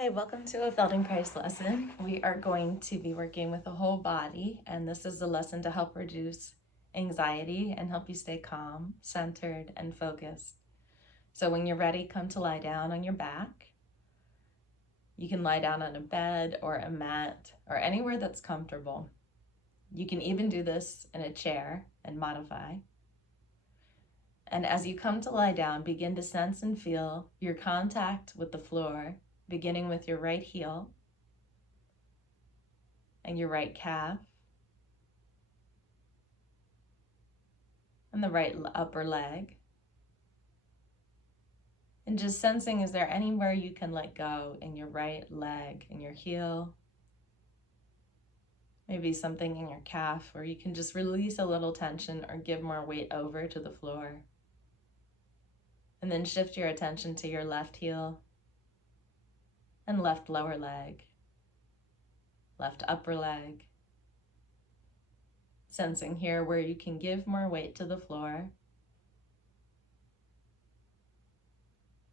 Hi, welcome to a Feldenkrais lesson. We are going to be working with the whole body, and this is a lesson to help reduce anxiety and help you stay calm, centered, and focused. So when you're ready, come to lie down on your back. You can lie down on a bed or a mat or anywhere that's comfortable. You can even do this in a chair and modify. And as you come to lie down, begin to sense and feel your contact with the floor, beginning with your right heel and your right calf and the right upper leg. And just sensing, is there anywhere you can let go in your right leg, in your heel? Maybe something in your calf where you can just release a little tension or give more weight over to the floor. And then shift your attention to your left heel and left lower leg, left upper leg. Sensing here where you can give more weight to the floor.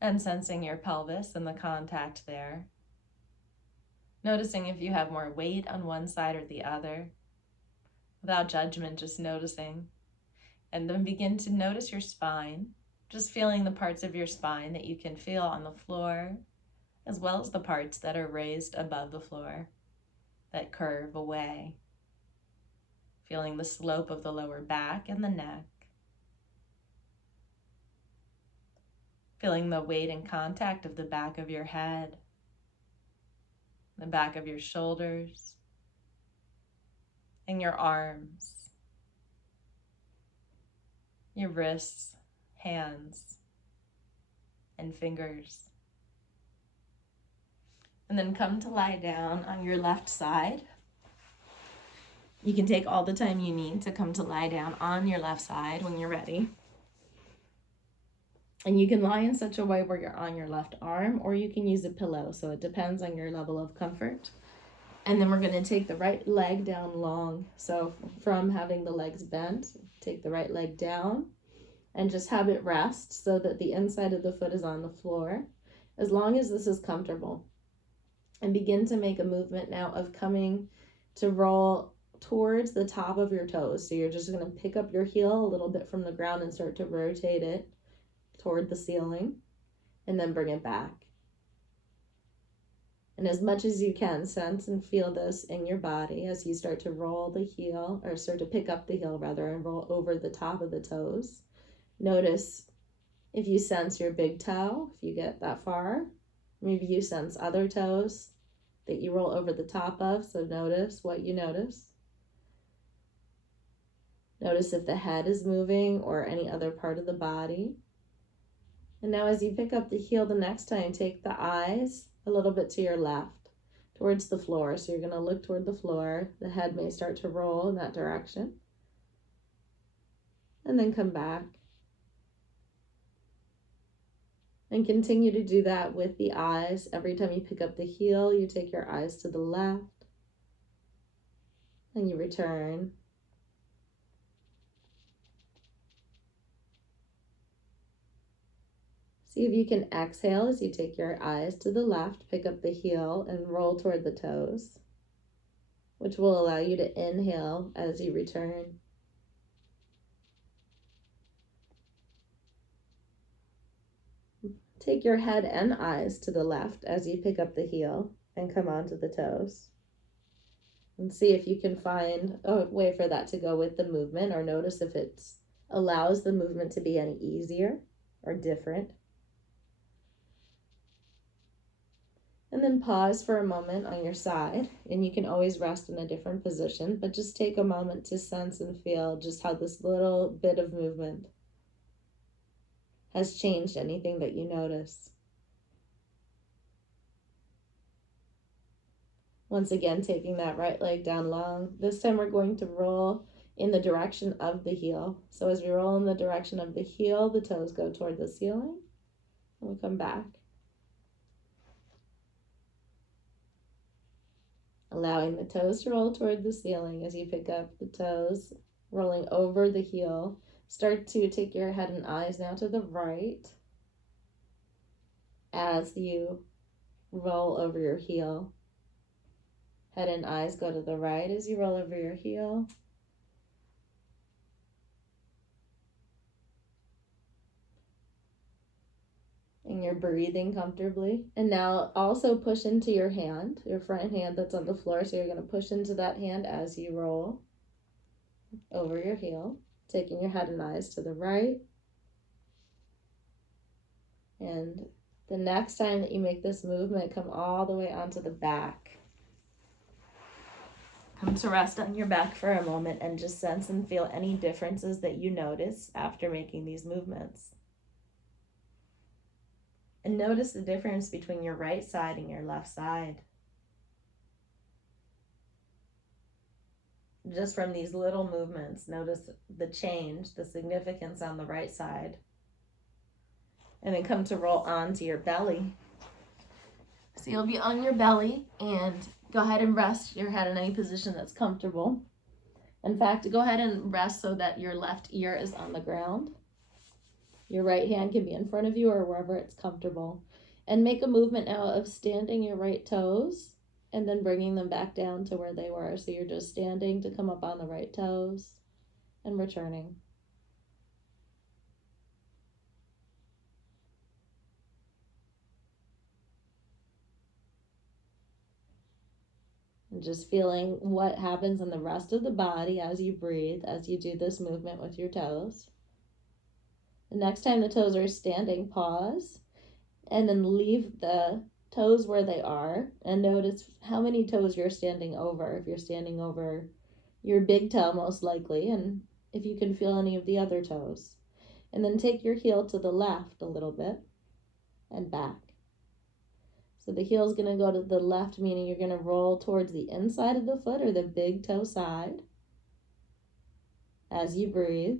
And sensing your pelvis and the contact there. Noticing if you have more weight on one side or the other. Without judgment, just noticing. And then begin to notice your spine, just feeling the parts of your spine that you can feel on the floor, as well as the parts that are raised above the floor, that curve away. Feeling the slope of the lower back and the neck. Feeling the weight and contact of the back of your head, the back of your shoulders, and your arms, your wrists, hands, and fingers. And then come to lie down on your left side. You can take all the time you need to come to lie down on your left side when you're ready. And you can lie in such a way where you're on your left arm, or you can use a pillow, so it depends on your level of comfort. And then we're going to take the right leg down long. So from having the legs bent, take the right leg down and just have it rest so that the inside of the foot is on the floor, as long as this is comfortable. And begin to make a movement now of coming to roll towards the top of your toes. So you're just going to pick up your heel a little bit from the ground and start to rotate it toward the ceiling, and then bring it back. And as much as you can, sense and feel this in your body as you start to roll the heel, or start to pick up the heel rather, and roll over the top of the toes. Notice if you sense your big toe, if you get that far. Maybe you sense other toes that you roll over the top of, so notice what you notice. Notice if the head is moving or any other part of the body. And now as you pick up the heel the next time, take the eyes a little bit to your left, towards the floor. So you're going to look toward the floor. The head may start to roll in that direction. And then come back. And continue to do that with the eyes. Every time you pick up the heel, you take your eyes to the left. And you return. See if you can exhale as you take your eyes to the left, pick up the heel, and roll toward the toes, which will allow you to inhale as you return. Take your head and eyes to the left as you pick up the heel and come onto the toes. And see if you can find a way for that to go with the movement, or notice if it allows the movement to be any easier or different. And then pause for a moment on your side, and you can always rest in a different position, but just take a moment to sense and feel just how this little bit of movement has changed anything that you notice. Once again, taking that right leg down long. This time we're going to roll in the direction of the heel. So as we roll in the direction of the heel, the toes go toward the ceiling, and we'll come back. Allowing the toes to roll toward the ceiling as you pick up the toes, rolling over the heel. Start to take your head and eyes now to the right as you roll over your heel. Head and eyes go to the right as you roll over your heel. And you're breathing comfortably. And now also push into your hand, your front hand that's on the floor. So you're going to push into that hand as you roll over your heel, taking your head and eyes to the right. And the next time that you make this movement, come all the way onto the back. Come to rest on your back for a moment and just sense and feel any differences that you notice after making these movements. And notice the difference between your right side and your left side. Just from these little movements, notice the change, the significance on the right side. And then come to roll onto your belly. So you'll be on your belly, and go ahead and rest your head in any position that's comfortable. In fact, go ahead and rest so that your left ear is on the ground. Your right hand can be in front of you or wherever it's comfortable. And make a movement now of standing your right toes and then bringing them back down to where they were. So you're just standing to come up on the right toes and returning. And just feeling what happens in the rest of the body as you breathe, as you do this movement with your toes. The next time the toes are standing, pause and then leave the toes where they are and notice how many toes you're standing over. If you're standing over your big toe, most likely, and if you can feel any of the other toes. And then take your heel to the left a little bit and back. So the heel is going to go to the left, meaning you're going to roll towards the inside of the foot or the big toe side as you breathe.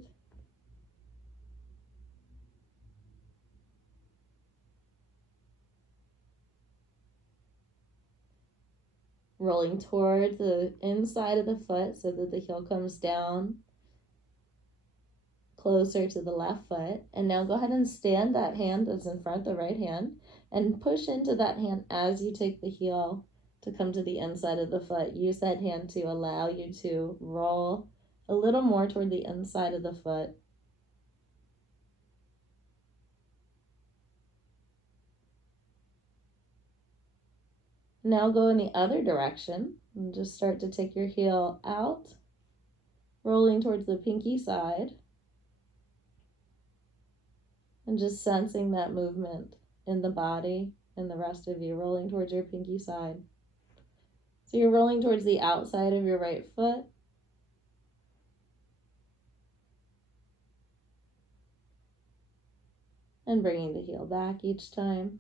Rolling toward the inside of the foot so that the heel comes down closer to the left foot. And now go ahead and stand that hand that's in front, the right hand, and push into that hand as you take the heel to come to the inside of the foot. Use that hand to allow you to roll a little more toward the inside of the foot. Now go in the other direction and just start to take your heel out, rolling towards the pinky side, and just sensing that movement in the body and the rest of you, rolling towards your pinky side. So you're rolling towards the outside of your right foot. And bringing the heel back each time.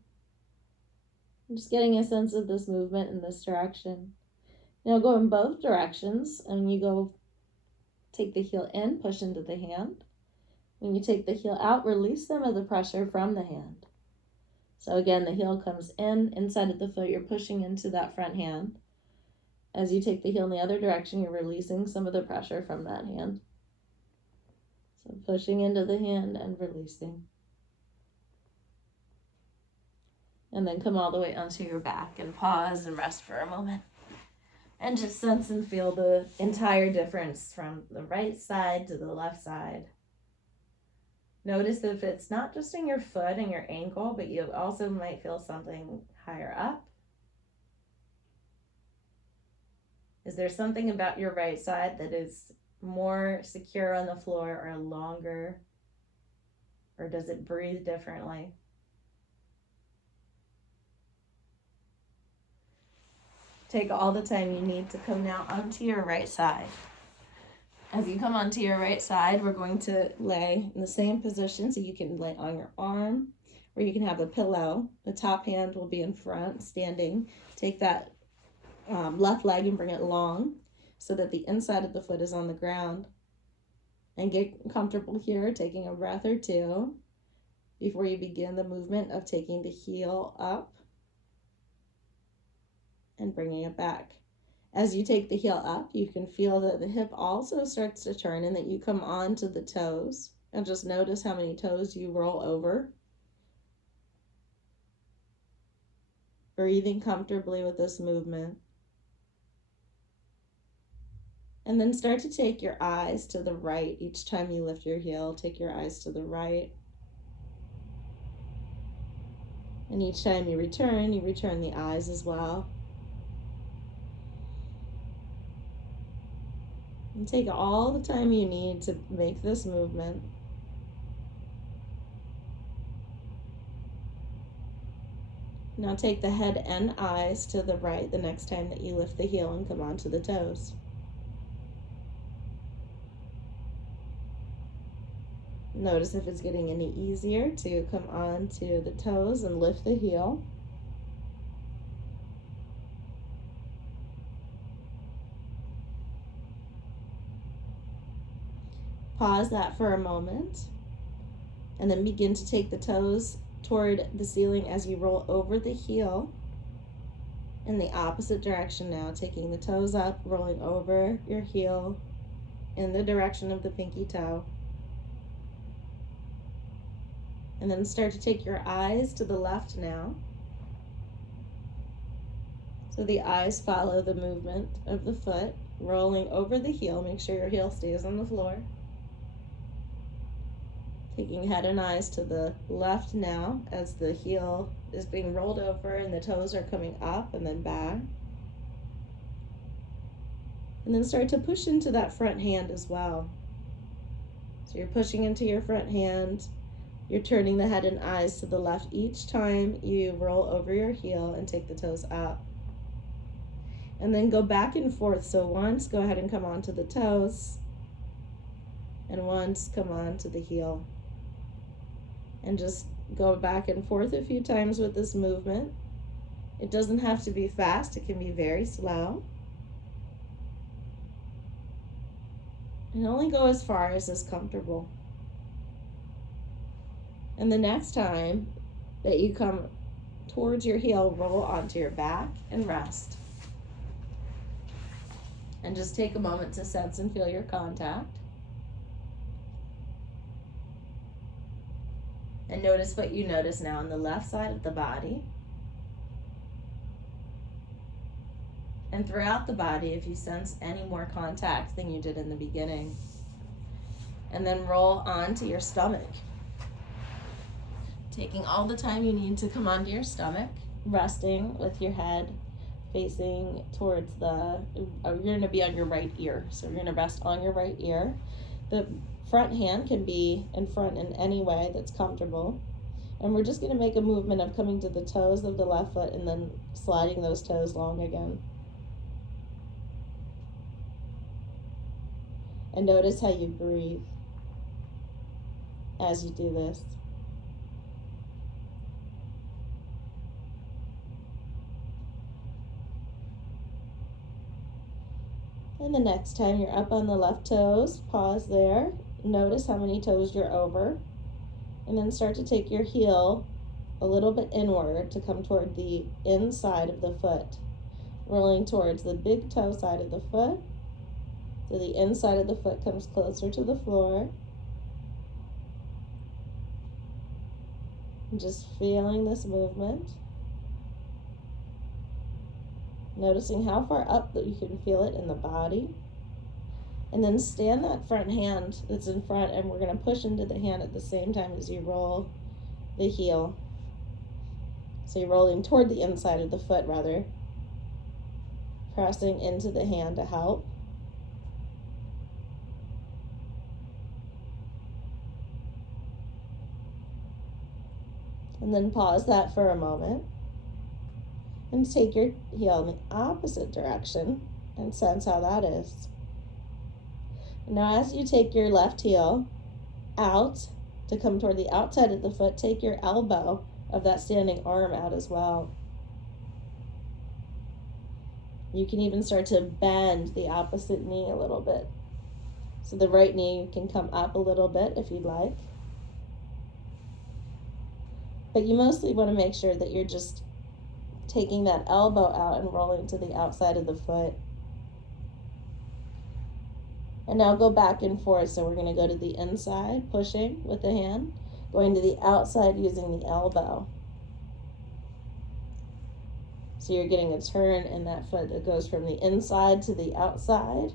Just getting a sense of this movement in this direction. Now go in both directions, and you go take the heel in, push into the hand. When you take the heel out, release some of the pressure from the hand. So again, the heel comes in, inside of the foot, you're pushing into that front hand. As you take the heel in the other direction, you're releasing some of the pressure from that hand. So pushing into the hand and releasing. And then come all the way onto your back and pause and rest for a moment. And just sense and feel the entire difference from the right side to the left side. Notice if it's not just in your foot and your ankle, but you also might feel something higher up. Is there something about your right side that is more secure on the floor or longer? Or does it breathe differently? Take all the time you need to come now onto your right side. As you come onto your right side, we're going to lay in the same position, so you can lay on your arm, or you can have a pillow. The top hand will be in front, standing. Take that left leg and bring it long so that the inside of the foot is on the ground. And get comfortable here, taking a breath or two before you begin the movement of taking the heel up and bringing it back. As you take the heel up, you can feel that the hip also starts to turn and that you come onto the toes. And just notice how many toes you roll over. breathing comfortably with this movement. And then start to take your eyes to the right each time you lift your heel. Take your eyes to the right. And each time you return the eyes as well. And take all the time you need to make this movement. Now take the head and eyes to the right the next time that you lift the heel and come onto the toes. Notice if it's getting any easier to come onto the toes and lift the heel. Pause that for a moment, and then begin to take the toes toward the ceiling as you roll over the heel in the opposite direction now, taking the toes up, rolling over your heel in the direction of the pinky toe. And then start to take your eyes to the left now. So the eyes follow the movement of the foot, rolling over the heel. Make sure your heel stays on the floor. Taking head and eyes to the left now as the heel is being rolled over and the toes are coming up and then back. And then start to push into that front hand as well. So you're pushing into your front hand. You're turning the head and eyes to the left each time you roll over your heel and take the toes up. And then go back and forth. So once, go ahead and come onto the toes. And once, come onto the heel. And just go back and forth a few times with this movement. It doesn't have to be fast. It can be very slow. And only go as far as is comfortable. And the next time that you come towards your heel, roll onto your back and rest. And just take a moment to sense and feel your contact. And notice what you notice now on the left side of the body. And throughout the body, if you sense any more contact than you did in the beginning. And then roll onto your stomach. Taking all the time you need to come onto your stomach, resting with your head facing towards you're going to be on your right ear. So you're going to rest on your right ear. The front hand can be in front in any way that's comfortable. And we're just going to make a movement of coming to the toes of the left foot and then sliding those toes long again. And notice how you breathe as you do this. And the next time you're up on the left toes, pause there. Notice how many toes you're over. And then start to take your heel a little bit inward to come toward the inside of the foot. Rolling towards the big toe side of the foot. So the inside of the foot comes closer to the floor. And just feeling this movement. Noticing how far up that you can feel it in the body. And then stand that front hand that's in front, and we're going to push into the hand at the same time as you roll the heel. So you're rolling toward the inside of the foot, rather. Pressing into the hand to help. And then pause that for a moment. And take your heel in the opposite direction and sense how that is. Now as you take your left heel out to come toward the outside of the foot, take your elbow of that standing arm out as well. You can even start to bend the opposite knee a little bit. So the right knee can come up a little bit if you'd like. But you mostly want to make sure that you're just taking that elbow out and rolling to the outside of the foot. And now go back and forth. So we're going to go to the inside, pushing with the hand, going to the outside using the elbow. So you're getting a turn in that foot that goes from the inside to the outside.